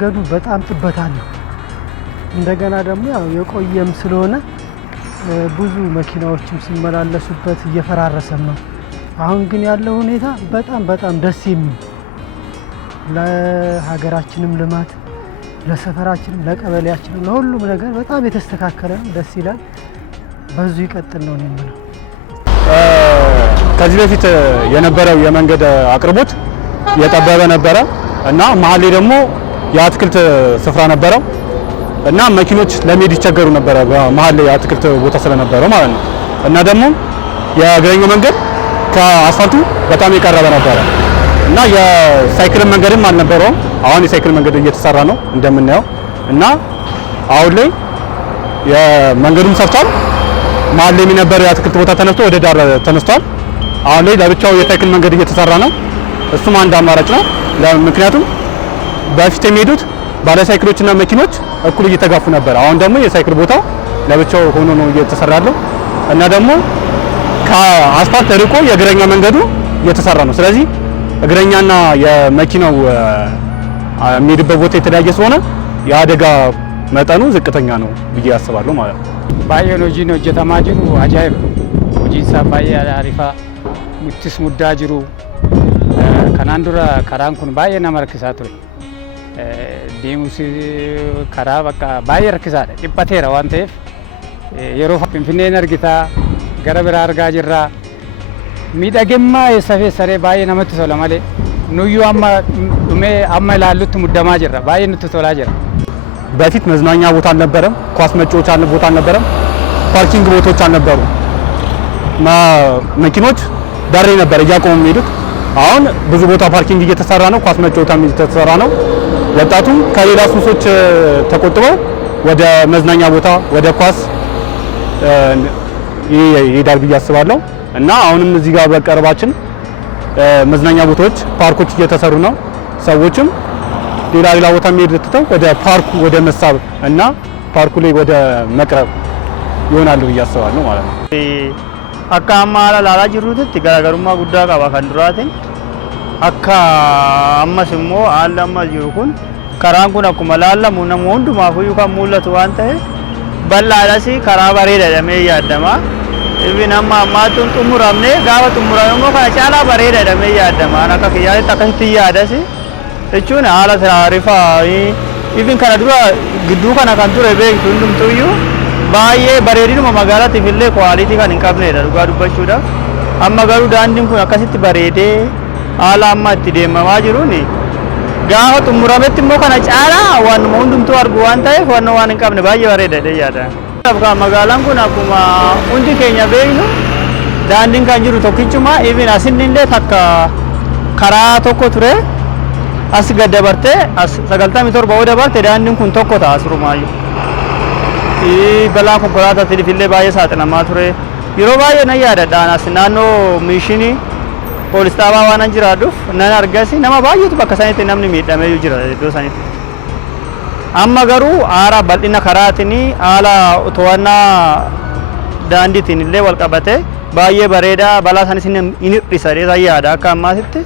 መንገዱ በጣም ጥበት አለው። እንደገና ደግሞ ያው የቆየም ስለሆነ ብዙ መኪናዎችም ሲመላለሱበት እየፈራረሰም ነው። አሁን ግን ያለው ሁኔታ በጣም ደስ የሚል ለሀገራችንም ልማት ለሰፈራችንም ለቀበሌያችንም ለሁሉም ነገር በጣም የተስተካከለ ነው። ደስ ይላል። በዙ ይቀጥል ነው የምለው። ከዚህ በፊት የነበረው የመንገድ አቅርቦት የጠበበ ነበረ እና መሀል ላይ ደግሞ የአትክልት ስፍራ ነበረው እና መኪኖች ለመሄድ ይቸገሩ ነበረ በመሀል ላይ የአትክልት ቦታ ስለነበረ ማለት ነው። እና ደግሞ የእግረኛው መንገድ ከአስፋልቱ በጣም የቀረበ ነበረ እና የሳይክል መንገድም አልነበረውም። አሁን የሳይክል መንገድ እየተሰራ ነው እንደምናየው እና አሁን ላይ የመንገዱም ሰርቷል። መሀል ላይ የነበረው የአትክልት ቦታ ተነስቶ ወደ ዳር ተነስቷል። አሁን ላይ ለብቻው የሳይክል መንገድ እየተሰራ ነው። እሱም አንድ አማራጭ ነው። ምክንያቱም በፊት የሚሄዱት ባለሳይክሎችና መኪኖች እኩል እየተጋፉ ነበር። አሁን ደግሞ የሳይክል ቦታው ለብቻው ሆኖ ነው እየተሰራ ያለው እና ደግሞ ከአስፋልት ርቆ የእግረኛ መንገዱ እየተሰራ ነው። ስለዚህ እግረኛና የመኪናው የሚሄድበት ቦታ የተለያየ ስለሆነ የአደጋ መጠኑ ዝቅተኛ ነው ብዬ አስባለሁ ማለት ነው። ባየን ሆጂን ሆጀተማ ጅሩ አጃይብ ሆጂንሳ ባየ አሪፋ ሙትስ ሙዳ ጅሩ ከናን ዱራ ከራን ኩን ባየ ነማ ረክሳ ቱሬ ዴሙስ ከራ በቃ ባየ ረክሳደ ዲባቴራ ዋን ተኤፍ የሮ ፊንፊኔን አርጊታ ገረ ቢራ አርጋ ጅራ ሚደገማ የሰፌ ሰሬ ባየ ነመት ሶለ ማሌ ኑዩ አማ ላሉት ሙደማ ጅራ ባየ ንቱ ቶላ ጅራ። በፊት መዝናኛ ቦታ አልነበረም፣ ኳስ መጫወቻ ቦታ አልነበረም፣ ፓርኪንግ ቦታዎች አልነበሩ። መኪኖች ዳሬ ነበር እያቆሙ የሚሄዱት። አሁን ብዙ ቦታ ፓርኪንግ እየተሰራ ነው፣ ኳስ መጫወቻ እየተሰራ ነው። ወጣቱም ከሌላ ሱሶች ተቆጥበው ወደ መዝናኛ ቦታ ወደ ኳስ ይሄዳል ብዬ አስባለሁ እና አሁንም እዚህ ጋር በቀረባችን መዝናኛ ቦታዎች ፓርኮች እየተሰሩ ነው። ሰዎችም ሌላ ቦታ የሚሄድ ትተው ወደ ፓርኩ ወደ መሳብ እና ፓርኩ ላይ ወደ መቅረብ ይሆናሉ ብዬ አስባለሁ ማለት ነው። አካ አማላ ላላ ጅሩት ገራገሩማ ጉዳ ቀባ ከንዱራቴ አካ አማስሞ አላማ ጅሩኩን ከራን ኩን አኩማ ላላሙ ነሙ ሁንዱማ ሁዩ ከሙለቱ ዋንተ በላላሲ ከራ በሬዳ ደሜ ያደማ ኢብን አማ ማቱን ጡሙራምኔ ጋባ ጡሙራሞ ከጫላ በሬዳ ደሜ ያደማ ናካ ከያይ ተከንቲ ያዳሲ እቹን አላ ተራሪፋ ኢብን ከነዱራ ግዱ ከና ካንቱረ ቤክ ሁንዱም ቱዩ ባየ በሬዲኑ መጋላት ይፍሌ ኳሊቲ ካን እንቀብኔ ዳሩ ዱበቹዳ አማጋሩ ዳንዲን ኩን አከሲት በሬዴ አላማ ትደማማ ጅሩኒ ጋሁ ጡሙራመት ሞ ከና ጫላ ዋን ሞንዱም ቱ አርጉ ዋንታይ ዋን ዋን እንቀብኔ ባየ በሬዳ ደያዳ አብጋ መጋላን ኩን አኩማ ሁንዲ ኬኛ ቤይኑ ዳንዲን ካን ጅሩ ቶኪቹማ ኢብን አሲንዲንዴ ተካ ከራ ቶኮ ቱሬ as gadabarte as sagaltami torba oda barte daandin kun tokko ta asrumayu bala konkolata tilifille baye saatana mature yero baye na yada danas nano mishini polis taba wana jiraduf nan argasi nama baye tu bakasani namni midame jira do saniti amma garu ara baldina karatini ala utwana daandi tinille wal qabate baye bareda bala sanisine ini risare yada kamma sitte